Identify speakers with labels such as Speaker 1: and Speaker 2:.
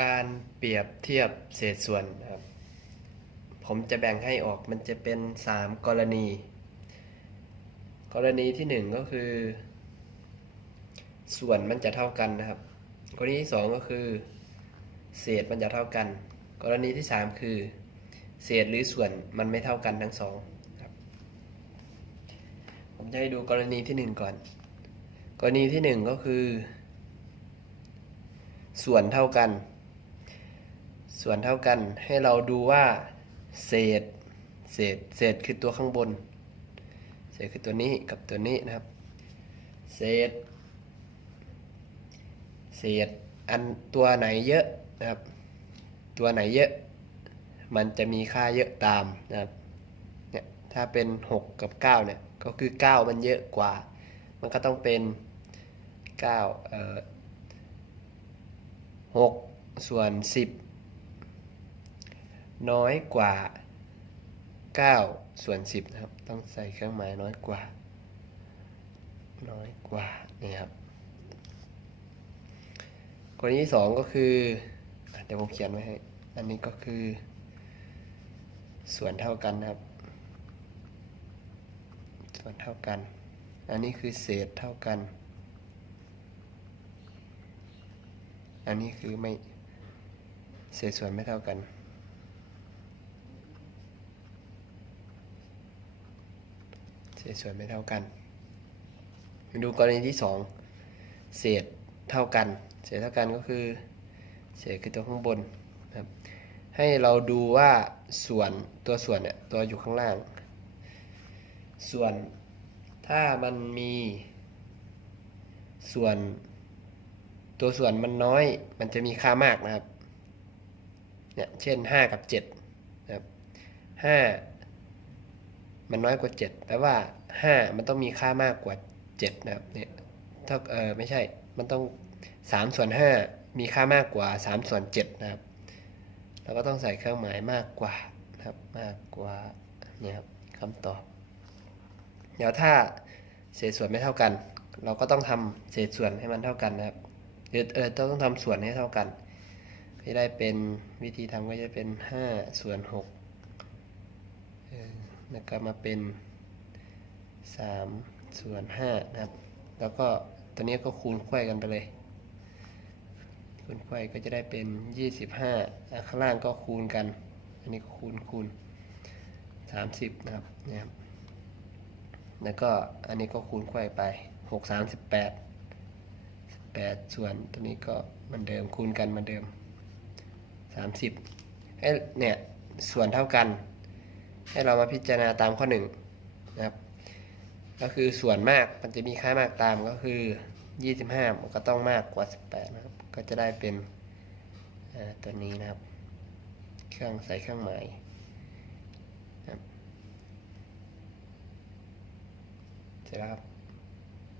Speaker 1: การเปรียบเทียบเศษส่วนครับ ผมจะแบ่งให้ออกมันจะเป็น 3 กรณี กรณีที่ 1 ก็คือ ส่วนมันจะเท่ากันนะครับ กรณีที่ 2 ก็คือ เศษมันจะเท่ากัน กรณีที่ 3 คือ เศษหรือส่วนมันไม่เท่ากันทั้งสองครับผมจะให้ดูกรณีที่ 1 ก่อน กรณีที่ 1 ก็คือส่วนเท่ากัน ส่วนเท่ากันให้เราดูว่า เศษ เศษ เศษคือตัวข้างบน เศษคือตัวนี้กับตัวนี้นะครับ เศษ เศษอันตัวไหนเยอะนะครับ ตัวไหนเยอะ มันจะมีค่าเยอะตามนะครับเนี่ยถ้าเป็น 6 กับ 9 เนี่ย ก็คือ 9 มันเยอะกว่า มันก็ต้องเป็น9เอ่อ6ส่วน 10 น้อยกว่า 9 ส่วน 10 นะครับ ต้องใส่เครื่องหมายน้อยกว่า น้อยกว่านี่ครับกรณีที่2ก็คือเดี๋ยวผมเขียนไว้ให้ อันนี้ก็คือ ส่วนเท่ากันนะครับ ส่วนเท่ากัน อันนี้คือเศษเท่ากัน อันนี้คือไม่เศษส่วนไม่เท่ากัน เศษ ส่วนไม่เท่ากัน มาดูกรณีที่สองเศษเท่ากัน เศษเท่ากันก็คือ เศษคือตัวข้างบนนะครับให้เราดูว่าส่วนตัวส่วนเนี่ยตัวอยู่ข้างล่าง ส่วนถ้ามันมีส่วนตัวส่วนมันน้อย มันจะมีค่ามากนะครับ เนี่ย เช่น 5 กับ7นะครับ5 มันน้อยกว่า 7 แปลว่า 5 มันต้องมีค่ามากกว่า 7 นะครับเนี่ยถ้าเออไม่ใช่ มันต้อง 3 ส่วน 5 มีค่ามากกว่า 3 ส่วน 7 นะครับ เราก็ต้องใส่เครื่องหมายมากกว่านะครับมากกว่าเนี่ยครับคำตอบ เดี๋ยวถ้าเศษส่วนไม่เท่ากัน เราก็ต้องทำเศษส่วนให้มันเท่ากันนะครับหรือเออต้องทำส่วนให้เท่ากันก็จะได้เป็นวิธีทำก็จะเป็น 5 ส่วน6 แล้วก็มาเป็น 3 ส่วน5นะครับ แล้วก็ตัวนี้ก็คูณไขว้กันไปเลย คูณไขว้ก็จะได้เป็น 25 ข้างล่างก็คูณกัน อันนี้ก็คูณคูณ 30 นะครับเนี่ยครับ แล้วก็อันนี้ก็คูณไขว้ไป 6 38 8 ส่วนตัวนี้ก็เหมือนเดิมคูณกันเหมือนเดิม 30ให้เนี่ยส่วนเท่ากัน ให้เรามาพิจารณาตามข้อ1นะครับ ก็คือส่วนมากมันจะมีค่ามากตามก็คือ 25มันก็ต้องมากกว่า 18 นะครับ ก็จะได้เป็นตัวนี้นะครับ เครื่องใส่เครื่องหมายนะครับเสร็จแล้วครับ